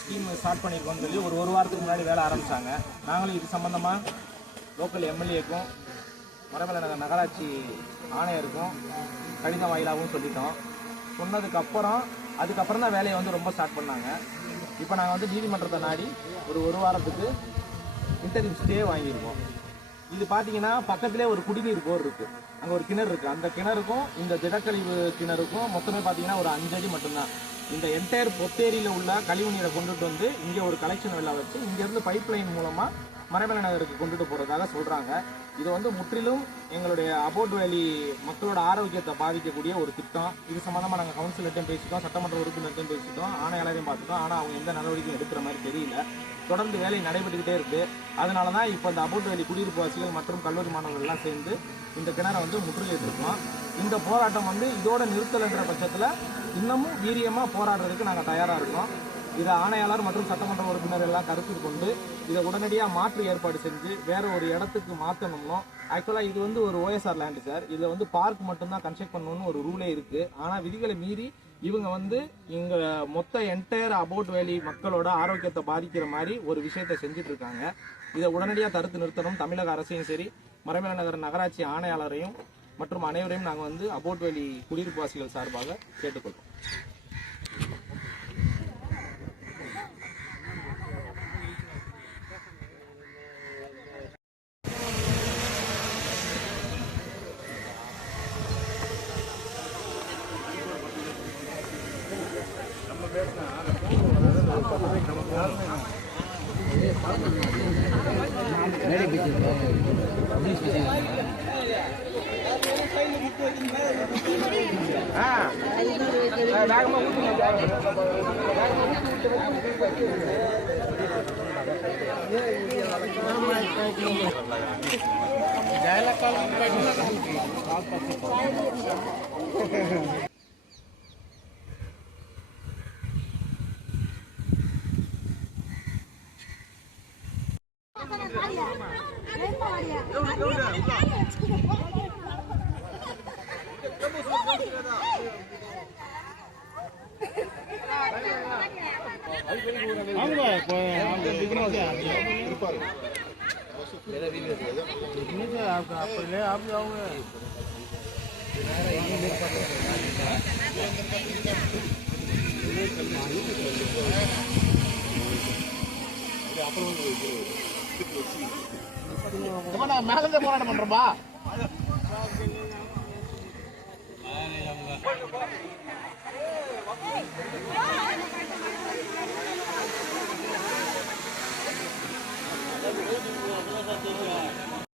Scheme start பண்ணியிருக்கோம்னு சொல்லி ஒரு வாரத்துக்கு முன்னாடி வேலை ஆரம்பித்தாங்க. நாங்களும் இது சம்மந்தமாக லோக்கல் எம்எல்ஏக்கும் மரமலை நகராட்சி ஆணையருக்கும் கடிதம் வாயிலாகவும் சொல்லிட்டோம். அதுக்கப்புறம் தான் வேலையை வந்து ரொம்ப ஸ்டார்ட் பண்ணாங்க. இப்போ நாங்கள் வந்து நீதிமன்றத்தை நாடி ஒரு வாரத்துக்கு இன்டர்வியூ ஸ்டே வாங்கியிருக்கோம். இது பார்த்தீங்கன்னா பக்கத்திலே ஒரு குடிநீர் போர் இருக்குது, அங்கே ஒரு கிணறு இருக்குது. அந்த கிணறுக்கும் இந்த திடக்கழிவு கிணறுக்கும் மொத்தமே பார்த்தீங்கன்னா ஒரு 5 அடி மட்டும்தான். இந்த என்டையர் பொத்தேரியில் உள்ள கழிவு நீரை கொண்டுட்டு வந்து இங்கே ஒரு கலெக்ஷன் வெள்ளை வச்சு இங்கேருந்து பைப் லைன் மூலமாக மரமலை நகருக்கு கொண்டுட்டு போகிறதாக சொல்கிறாங்க. இது வந்து முற்றிலும் எங்களுடைய அபோட் வேலி மக்களோட ஆரோக்கியத்தை பாதிக்கக்கூடிய ஒரு திட்டம். இது சம்மந்தமாக நாங்கள் கவுன்சிலர்ட்டையும் பேசிட்டோம், சட்டமன்ற உறுப்பினர்கிட்டையும் பேசிட்டோம், ஆணையாளரையும் பார்த்துட்டோம். ஆனால் அவங்க எந்த நடவடிக்கையும் எடுக்கிற மாதிரி தெரியல. தொடர்ந்து வேலை நடைபெற்றுக்கிட்டே இருக்குது. அதனால தான் இப்போ இந்த அபோட் வேலி குடியிருப்பு வாசிகள் மற்றும் கல்லூரி மாணவர்கள் எல்லாம் சேர்ந்து இந்த கிணறை வந்து முற்றுகையிட்டிருக்கோம். இந்த போராட்டம் வந்து இதோட நிறுத்தலைன்ற பட்சத்தில் இன்னமும் வீரியமாக போராடுறதுக்கு நாங்கள் தயாராக இருக்கோம். இதை ஆணையாளர் மற்றும் சட்டமன்ற உறுப்பினர் எல்லாம் கருத்தில் கொண்டு இதை உடனடியாக மாற்று ஏற்பாடு செஞ்சு வேற ஒரு இடத்துக்கு மாற்றணும்னோ. ஆக்சுவலாக இது வந்து ஒரு OSR லேண்டு சார். இதில் வந்து பார்க் மட்டும்தான் கன்ஸ்ட்ரக்ட் பண்ணணும்னு ஒரு ரூலே இருக்குது. ஆனால் விதிகளை மீறி இவங்க வந்து இங்கே மொத்த என்டையர் அபோட் வேலி மக்களோட ஆரோக்கியத்தை பாதிக்கிற மாதிரி ஒரு விஷயத்தை செஞ்சுட்டு இருக்காங்க. இதை உடனடியாக தடுத்து நிறுத்தணும். தமிழக அரசையும் சரி மரமலை நகர் நகராட்சி ஆணையாளரையும் மற்றும் அனைவரையும் நாங்கள் வந்து அபோட் வேலி குடியிருப்பு வாசிகள் சார்பாக கேட்டுக்கொள்வோம். आप जाओगे மேலே போராட்டம் பண்றோம்பா.